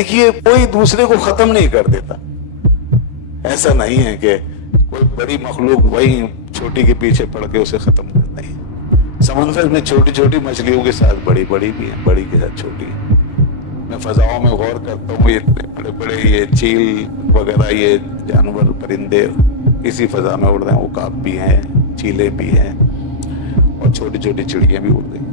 देखिए कोई दूसरे को खत्म नहीं कर देता। ऐसा नहीं है कि कोई बड़ी मखलूक वही छोटी के पीछे पड़ के उसे खत्म कर, नहीं। समंदर में छोटी छोटी मछलियों के साथ बड़ी बड़ी भी है, बड़ी के साथ छोटी है। मैं फजाओं में गौर करता हूँ, ये इतने बड़े बड़े ये चील वगैरह ये जानवर परिंदे इसी फजा में उड़ रहे हैं। उकाब भी हैं, चीले भी हैं, और छोटी छोटी चिड़ियाँ भी उड़ रही हैं,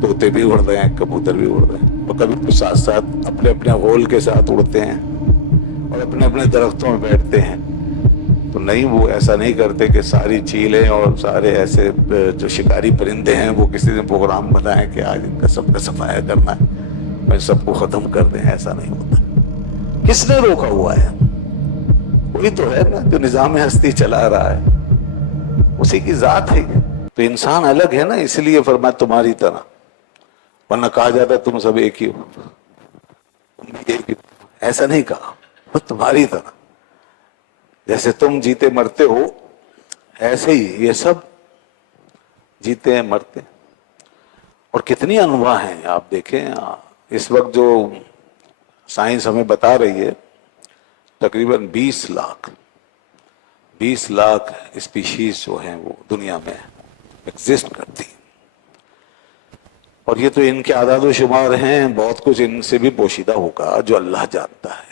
तोते भी उड़ रहे हैं, कबूतर भी उड़ रहे हैं, और कभी तो साथ साथ अपने अपने होल के साथ उड़ते हैं और अपने अपने दरख्तों में बैठते हैं। तो नहीं, वो ऐसा नहीं करते कि सारी चीलें और सारे ऐसे जो शिकारी परिंदे हैं वो किसी ने प्रोग्राम बनाए कि आज इनका सबका सफाया करना है, मैं सबको खत्म कर दें। ऐसा नहीं होता। किसने रोका हुआ है? वही तो है ना जो निजाम हस्ती चला रहा है, उसी की जात है। तो इंसान अलग है ना, इसलिए फरमाया तुम्हारी तरह, वरना कहा जाता तुम सब एक ही हो, तुम भी एक ही हो। ऐसा नहीं कहा, बस तुम्हारी तरह। जैसे तुम जीते मरते हो, ऐसे ही ये सब जीते हैं मरते हैं। और कितनी अनवाह हैं आप देखें। इस वक्त जो साइंस हमें बता रही है, तकरीबन 20 लाख स्पीशीज जो हैं वो दुनिया में एग्जिस्ट करती हैं। और ये तो इनके आदाद शुमार हैं, बहुत कुछ इनसे भी पोशीदा होगा जो अल्लाह जानता है,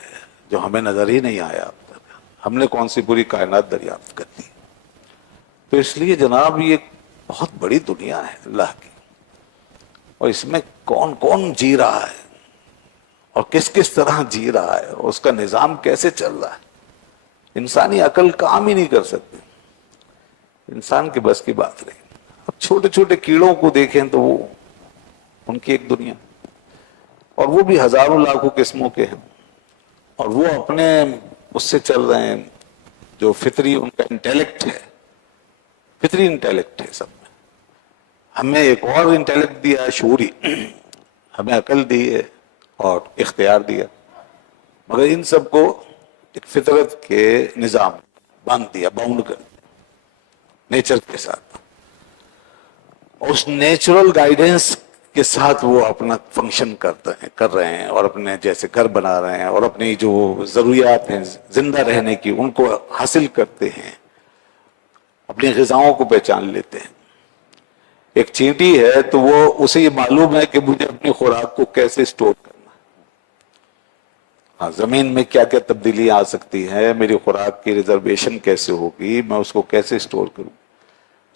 जो हमें नजर ही नहीं आया अब तक। हमने कौन सी पूरी कायनात दरियाफ्त कर दी। तो इसलिए जनाब ये बहुत बड़ी दुनिया है अल्लाह की, और इसमें कौन कौन जी रहा है और किस किस तरह जी रहा है, और उसका निजाम कैसे चल रहा है, इंसानी अकल काम ही नहीं कर सकती। इंसान के बस की बात रही। अब छोटे छोटे कीड़ों को देखें तो वो उनकी एक दुनिया, और वो भी हजारों लाखों किस्मों के हैं, और वो अपने उससे चल रहे हैं। जो फितरी उनका इंटेलेक्ट है, फितरी इंटेलेक्ट है सब में। हमें एक और इंटेलेक्ट दिया है, शूरी, हमें अकल दी है और इख्तियार दिया, मगर इन सबको एक फितरत के निजाम बांध दिया, बाउंड कर दिया नेचर के साथ। और उस नेचुरल गाइडेंस के साथ वो अपना फंक्शन कर रहे हैं, और अपने जैसे घर बना रहे हैं, और अपनी जो जरूरियात हैं जिंदा रहने की उनको हासिल करते हैं, अपनी ग़िज़ाओं को पहचान लेते हैं। एक चींटी है तो वो उसे ये मालूम है कि मुझे अपनी खुराक को कैसे स्टोर करना है। हाँ, जमीन में क्या क्या तब्दीलियां आ सकती हैं, मेरी खुराक की रिजर्वेशन कैसे होगी, मैं उसको कैसे स्टोर करूं।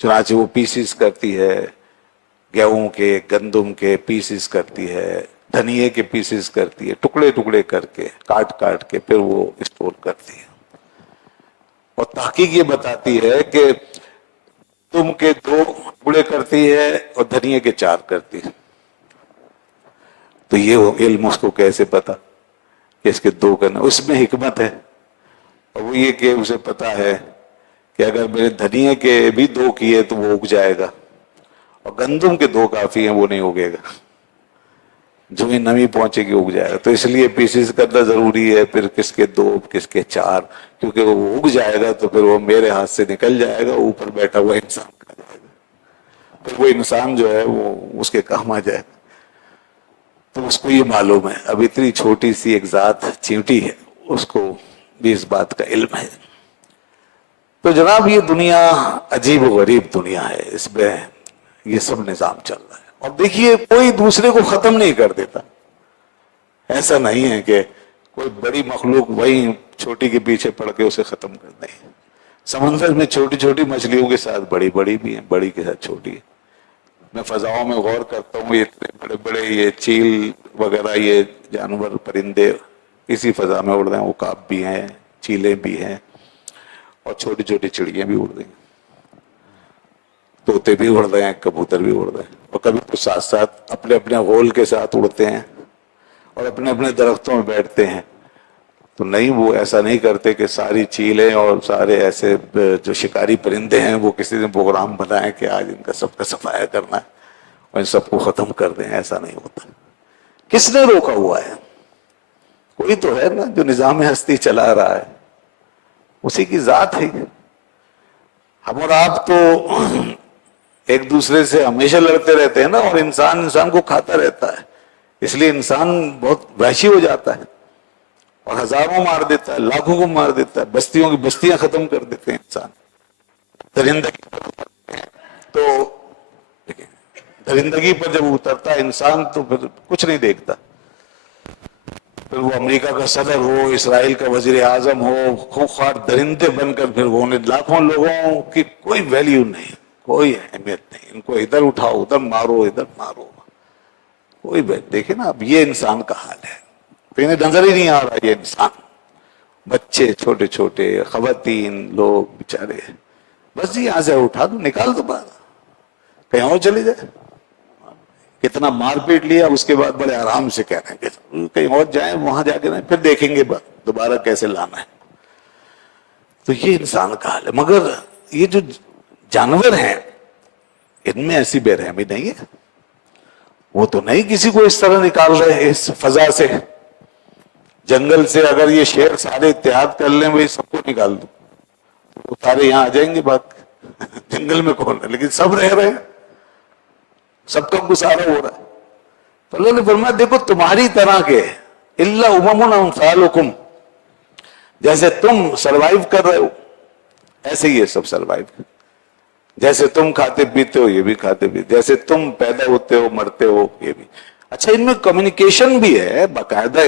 चुनाचे वो पीसीस करती है, गेहूं के गंदम के पीसीस करती है, धनिए के पीसीस करती है, टुकड़े टुकड़े करके काट काट के फिर वो स्टोर करती है। और तहकीक ये बताती है कि तुम के 2 टुकड़े करती है और धनिए के 4 करती है। तो ये इल्म उसको कैसे पता कि इसके 2 करना, उसमें हिकमत है। और वो ये कि उसे पता है कि अगर मेरे धनिए के भी 2 किए तो वो उग जाएगा, और गंदम के 2 काफी हैं, वो नहीं उगेगा, जो भी नमी पहुंचेगी उग जाएगा। तो इसलिए पीसीस करना जरूरी है, फिर किसके 2 किसके 4, क्योंकि वो उग जाएगा तो फिर वो मेरे हाथ से निकल जाएगा, ऊपर बैठा हुआ इंसान खा जाएगा, फिर वो इंसान जो है वो उसके काम आ जाएगा। तो उसको ये मालूम है। अब इतनी छोटी सी एक जात चींटी है, उसको भी इस बात का इल्म है। तो जनाब ये दुनिया अजीब व गरीब दुनिया है, इसमें ये सब निजाम चल रहा है। और देखिए कोई दूसरे को खत्म नहीं कर देता। ऐसा नहीं है कि कोई बड़ी मखलूक वही छोटी के पीछे पड़ के उसे खत्म कर, नहीं। समंदर में छोटी छोटी मछलियों के साथ बड़ी बड़ी भी हैं, बड़ी के साथ छोटी है। मैं फजाओं में गौर करता हूँ, ये इतने बड़े बड़े ये चील वगैरह ये जानवर परिंदे इसी फजा में उड़ रहे हैं। उकाब भी हैं, चीले भी हैं, और छोटी छोटी चिड़ियाँ भी उड़ रही हैं, तोते भी उड़ रहे हैं, कबूतर भी उड़ रहे हैं, और कभी तो साथ साथ अपने अपने होल के साथ उड़ते हैं और अपने अपने दरख्तों में बैठते हैं। तो नहीं, वो ऐसा नहीं करते कि सारी चीलें और सारे ऐसे जो शिकारी परिंदे हैं वो किसी ने प्रोग्राम बनाए कि आज इनका सबका सफाया करना है और इन सबको खत्म कर दें। ऐसा नहीं होता। किसने रोका हुआ है? कोई तो है ना जो निजाम हस्ती चला रहा है, उसी की जात है। हम और आप तो एक दूसरे से हमेशा लड़ते रहते हैं ना, और इंसान इंसान को खाता रहता है। اس لیے انسان بہت وحشی ہو جاتا ہے اور ہزاروں مار دیتا ہے، لاکھوں کو مار دیتا ہے، بستیوں کی بستیاں ختم کر دیتے ہیں انسان۔ درندگی تو دیکھیں، درندگی پر جب اترتا ہے انسان تو پھر کچھ نہیں دیکھتا، پھر وہ امریکہ کا صدر ہو، اسرائیل کا وزیر اعظم ہو، خونخوار درندے بن کر پھر وہ لاکھوں لوگوں کی کوئی ویلیو نہیں، کوئی اہمیت نہیں، ان کو ادھر اٹھاؤ ادھر مارو ادھر مارو، کوئی دیکھیں نا اب یہ انسان کا حال ہے، تو انہیں نظر ہی نہیں آ رہا یہ انسان، بچے چھوٹے چھوٹے، خواتین، لوگ بیچارے، بس جی یہاں سے اٹھا دو نکال دو باہر، کہیں اور چلے جائے، کتنا مار پیٹ لیا، اس کے بعد بڑے آرام سے کہہ رہے ہیں کہ کہیں اور جائیں، وہاں جا کے رہیں، پھر دیکھیں گے دوبارہ کیسے لانا ہے۔ تو یہ انسان کا حال ہے، مگر یہ جو جانور ہیں ان میں ایسی بے رحمی نہیں ہے، وہ تو نہیں کسی کو اس طرح نکال رہے ہیں اس فضا سے، جنگل سے اگر یہ شیر سارے اتحاد کر لیں بھائی سب کو نکال دو، وہ سارے یہاں آ جائیں گے بات جنگل میں کون ہے، لیکن سب رہ رہے ہیں، سب کا گزارا ہو رہا ہے۔ تو اللہ نے فرمایا دیکھو تمہاری طرح کے الا امم امثالکم، جیسے تم سروائیو کر رہے ہو ایسے ہی یہ سب سروائیو کر، جیسے تم کھاتے پیتے ہو یہ بھی کھاتے پیتے، جیسے تم پیدا ہوتے ہو مرتے ہو یہ بھی۔ اچھا ان میں کمیونیکیشن بھی ہے، باقاعدہ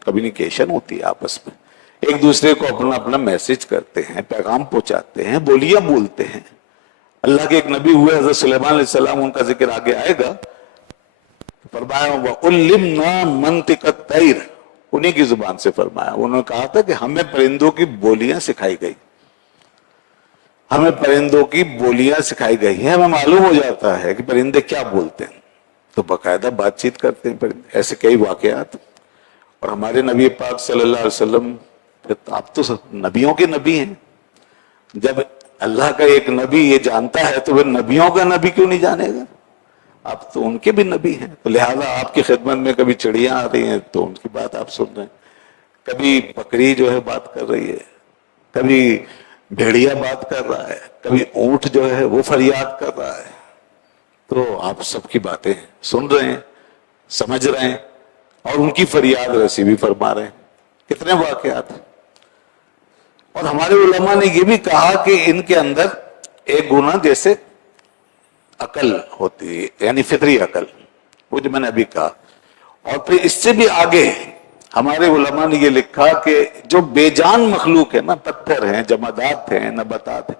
کمیونیکیشن ہوتی ہے آپس میں، ایک دوسرے کو اپنا اپنا میسج کرتے ہیں، پیغام پہنچاتے ہیں، بولیاں بولتے ہیں۔ اللہ کے ایک نبی ہوئے حضرت سلیمان علیہ السلام، ان کا ذکر آگے آئے گا، فرمایا وَعُلِّمْنَا مَنْطِقَ الطَّيْرِ، انہی کی زبان سے فرمایا، انہوں نے کہا تھا کہ ہمیں پرندوں کی بولیاں سکھائی گئی، ہمیں پرندوں کی بولیاں سکھائی گئی ہیں، ہمیں معلوم ہو جاتا ہے کہ پرندے کیا بولتے ہیں، تو باقاعدہ بات چیت کرتے ہیں پرندے، ایسے کئی واقعات۔ اور ہمارے نبی پاک صلی اللہ علیہ وسلم، آپ تو نبیوں کے نبی ہیں، جب اللہ کا ایک نبی یہ جانتا ہے تو پھر نبیوں کا نبی کیوں نہیں جانے گا؟ آپ تو ان کے بھی نبی ہیں، تو لہذا آپ کی خدمت میں کبھی چڑیاں آ رہی ہیں تو ان کی بات آپ سن رہے ہیں، کبھی بکری جو ہے بات کر رہی ہے، کبھی بھیڑیا بات کر رہا ہے، کبھی اونٹ جو ہے وہ فریاد کر رہا ہے، تو آپ سب کی باتیں سن رہے ہیں، سمجھ رہے ہیں، اور ان کی فریاد رسی بھی فرما رہے ہیں۔ کتنے واقعات ہیں۔ اور ہمارے علماء نے یہ بھی کہا کہ ان کے اندر ایک گناہ جیسے عقل ہوتی ہے، یعنی فطری عقل، وہ جو میں نے ابھی کہا، اور پھر اس سے بھی آگے ہمارے علماء نے یہ لکھا کہ جو بے جان مخلوق ہے نا، پتھر ہیں، جمادات ہیں، نباتات ہیں،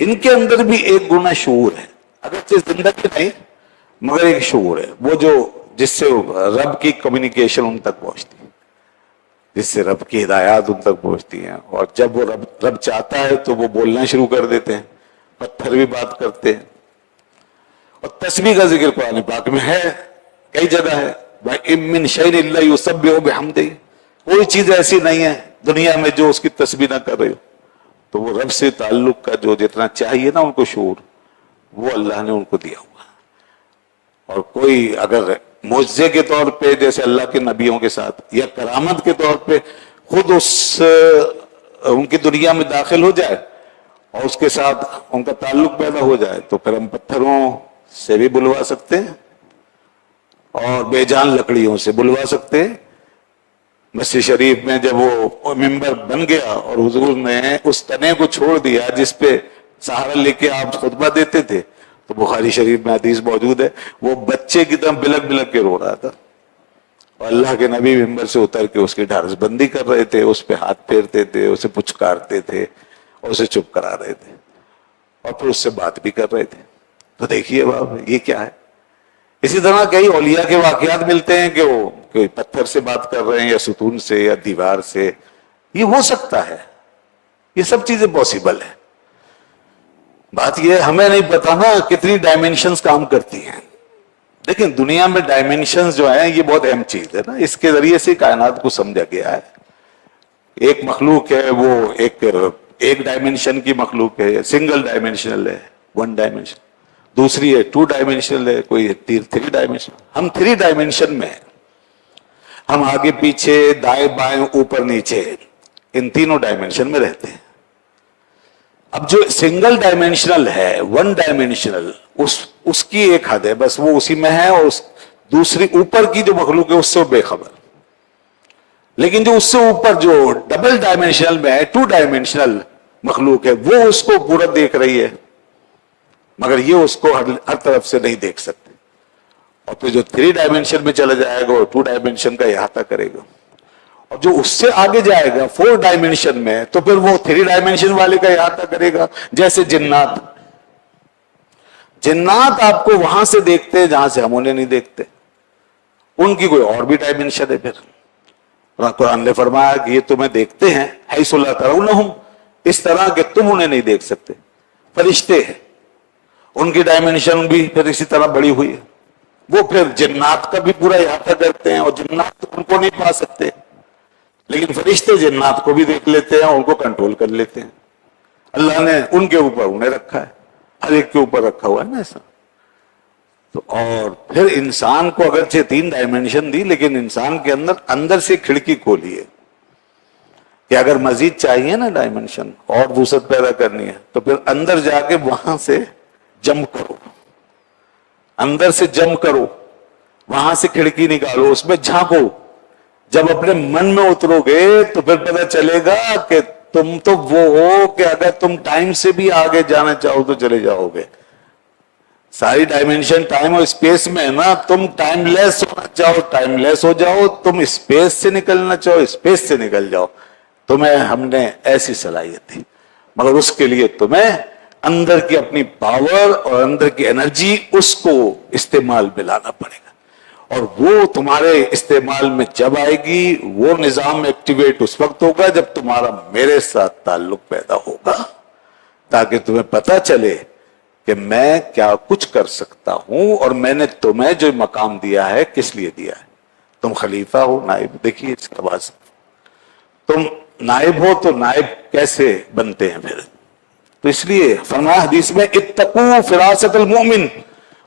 ان کے اندر بھی ایک گناہ شعور ہے، اگرچہ زندگی نہیں مگر ایک شعور ہے، وہ جو جس سے رب کی کمیونیکیشن ان تک پہنچتی ہے، جس سے رب کی ہدایات ان تک پہنچتی ہیں، اور جب وہ رب چاہتا ہے تو وہ بولنا شروع کر دیتے ہیں، پتھر بھی بات کرتے ہیں۔ اور تسبیح کا ذکر قرآن پاک میں ہے، کئی جگہ ہے، وَإِن مِّن شَيْءٍ إِلَّا يُسَبِّحُ بِحَمْدِهِ، کوئی چیز ایسی نہیں ہے دنیا میں جو اس کی تسبیح نہ کر رہی ہو۔ تو وہ رب سے تعلق کا جو جتنا چاہیے نا ان کو شعور، وہ اللہ نے ان کو دیا ہوا۔ اور کوئی اگر معجزے کے طور پہ جیسے اللہ کے نبیوں کے ساتھ، یا کرامت کے طور پہ خود ان کی دنیا میں داخل ہو جائے اور اس کے ساتھ ان کا تعلق پیدا ہو جائے، تو پھر ہم پتھروں سے بھی بلوا سکتے ہیں اور بے جان لکڑیوں سے بلوا سکتے ہیں۔ مسجد شریف میں جب وہ ممبر بن گیا اور حضور نے اس تنے کو چھوڑ دیا جس پہ سہارا لے کے آپ خطبہ دیتے تھے، تو بخاری شریف میں حدیث موجود ہے، وہ بچے کی طرح بلک بلک کے رو رہا تھا، اور اللہ کے نبی ممبر سے اتر کے اس کی ڈھارس بندی کر رہے تھے، اس پہ ہاتھ پھیرتے تھے، اسے پچکارتے تھے اور اسے چپ کرا رہے تھے، اور پھر اس سے بات بھی کر رہے تھے۔ تو دیکھیے باب یہ کیا ہے۔ اسی طرح کئی اولیاء کے واقعات ملتے ہیں کہ وہ کوئی پتھر سے بات کر رہے ہیں، یا ستون سے، یا دیوار سے، یہ ہو سکتا ہے، یہ سب چیزیں پاسبل ہیں۔ بات یہ ہمیں نہیں پتا نا کتنی ڈائمینشنز کام کرتی ہیں۔ لیکن دنیا میں ڈائمینشنز جو ہیں یہ بہت اہم چیز ہے نا، اس کے ذریعے سے کائنات کو سمجھا گیا ہے۔ ایک مخلوق ہے وہ ایک ڈائمینشن کی مخلوق ہے، سنگل ڈائمینشنل ہے، ون ڈائمینشن، دوسری ہے ٹو ڈائمینشنل ہے، کوئی تھری ڈائمینشن، ہم تھری ڈائمینشن میں ہیں، ہم آگے پیچھے دائیں بائیں اوپر نیچے ان تینوں ڈائمینشن میں رہتے ہیں۔ اب جو سنگل ڈائمینشنل ہے، ون ڈائمینشنل، اس کی ایک حد ہے، بس وہ اسی میں ہے، اور दूसरी ऊपर की जो मखलूक है उससे वो बेखबर, लेकिन जो उससे ऊपर जो डबल डायमेंशनल में है, 2 डायमेंशनल मखलूक है, वो उसको पूरा देख रही है, मगर ये उसको हर तरफ से नहीं देख सकते। और फिर जो 3 डायमेंशन में चला जाएगा वो 2 डायमेंशन का इहाता करेगा, और जो उससे आगे जाएगा 4 डायमेंशन में, तो फिर वो 3 डायमेंशन वाले का इहाता करेगा। जैसे जिन्नात आपको वहां से देखते हैं जहां से हम उन्हें नहीं देखते, उनकी कोई और भी डायमेंशन है। फिर कुरान ने फरमाया कि ये तुम्हें देखते हैं, हैसुला तरौनहुम, इस तरह के तुम उन्हें नहीं देख सकते। फरिश्ते हैं, उनकी डायमेंशन भी फिर इसी तरह बड़ी हुई है, वो फिर जिन्नात का भी पूरा इहाता करते हैं, और जिन्नात उनको नहीं पा सकते, लेकिन फरिश्ते जिन्नात को भी देख लेते हैं, उनको कंट्रोल कर लेते हैं। अल्लाह ने उनके ऊपर उन्हें रखा है, हर एक के ऊपर रखा हुआ है ना ऐसा। तो और फिर इंसान को अगरचे 3 डायमेंशन दी, लेकिन इंसान के अंदर से खिड़की खोली है कि अगर मजीद चाहिए ना डायमेंशन और वसअत पैदा करनी है, तो फिर अंदर जाके वहां से जम करो, अंदर से जम करो, वहां से खिड़की निकालो, उसमें झांको। जब अपने मन में उतरोगे तो फिर पता चलेगा कि तुम तो वो हो कि अगर तुम टाइम से भी आगे जाना चाहो तो चले जाओगे। सारी डायमेंशन टाइम और स्पेस में है ना, तुम टाइमलेस होना चाहो टाइमलेस हो जाओ, तुम स्पेस से निकलना चाहो स्पेस से निकल जाओ। तुम्हें हमने ऐसी सलाहियत दी, मगर उसके लिए तुम्हें अंदर की अपनी पावर और अंदर की एनर्जी उसको इस्तेमाल में लाना पड़ेगा, और वो तुम्हारे इस्तेमाल में जब आएगी, वो निजाम एक्टिवेट उस वक्त होगा जब तुम्हारा मेरे साथ ताल्लुक पैदा होगा, ताकि तुम्हें पता चले कि मैं क्या कुछ कर सकता हूं, और मैंने तुम्हें जो मकाम दिया है किस लिए दिया है। तुम खलीफा हो, नाइब। देखिए इसका बात, तुम नाइब हो तो नाइब कैसे बनते हैं फिर? तो इसलिए फरमाया हदीस में, इत्तकू फिरासतल मोमिन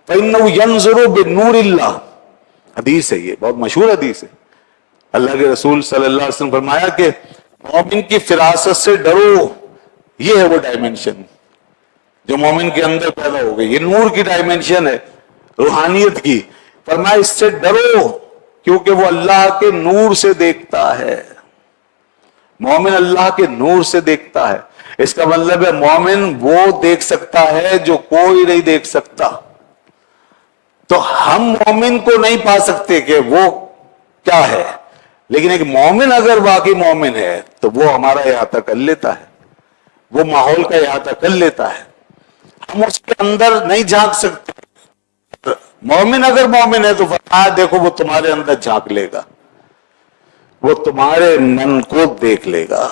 फइन्नहु यंजुरु बिनूरिल्लाह। हदीस है, ये बहुत मशहूर हदीस है। अल्लाह के रसूल सल्लल्लाहु अलैहि वसल्लम फरमाया कि मोमिन की फिरासत से डरो, ये है वो डायमेंशन जो मोमिन के अंदर पैदा हो गई। ये नूर की डायमेंशन है, रूहानियत की। फरमाया इससे डरो, क्योंकि वो अल्लाह के नूर से देखता है। मोमिन अल्लाह के नूर से देखता है, इसका मतलब है मोमिन वो देख सकता है जो कोई नहीं देख सकता। तो हम मोमिन को नहीं पा सकते कि वो क्या है, लेकिन एक मोमिन अगर वाकई मोमिन है तो वो हमारा इहाता कर लेता है, वो माहौल का इहाता कर लेता है। हम उसके अंदर नहीं झांक सकते। मोमिन अगर मोमिन है तो फरमाया देखो वो तुम्हारे अंदर झांक लेगा, वो तुम्हारे मन को देख लेगा।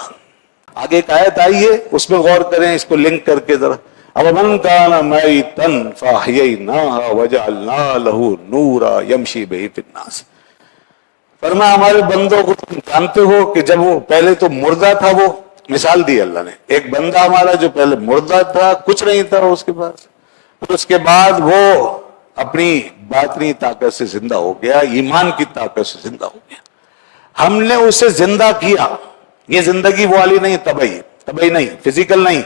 आगे एक आयत आई है, उसमें गौर करें, इसको लिंक करके जरा। अब मन काना मैतन फअहयैनाहु वजअलना लहू नूरा यमशी बिही फिन्नास। फरमाया हमारे बंदों को तुम जानते हो कि जब वो पहले तो मुर्दा था, वो मिसाल दी अल्लाह ने, एक बंदा हमारा जो पहले मुर्दा था, कुछ नहीं था उसके पास, तो उसके बाद वो अपनी बातनी ताकत से जिंदा हो गया, ईमान की ताकत से जिंदा हो गया। हमने उसे जिंदा किया। ये जिंदगी वो वाली नहीं, तबई नहीं, फिजिकल नहीं,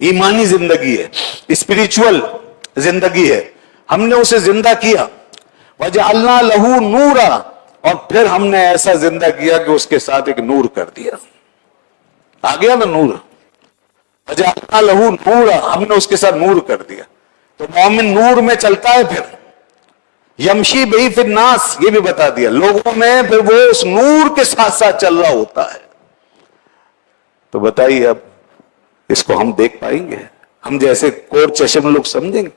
ईमानी जिंदगी है, स्पिरिचुअल जिंदगी है। हमने उसे जिंदा किया। वजअलना लहू नूरा, और फिर हमने ऐसा जिंदा किया कि उसके साथ एक नूर कर दिया। आ गया ना नूर, वजअलना लहू नूरा, हमने उसके साथ नूर कर दिया। तो मोमिन नूर में चलता है, फिर यमशी बिही फिन्नास, ये भी बता दिया लोगों में, फिर वो उस नूर के साथ साथ चल रहा होता है। तो बताइए अब इसको हम देख पाएंगे? हम जैसे कोर चश्म लोग समझेंगे?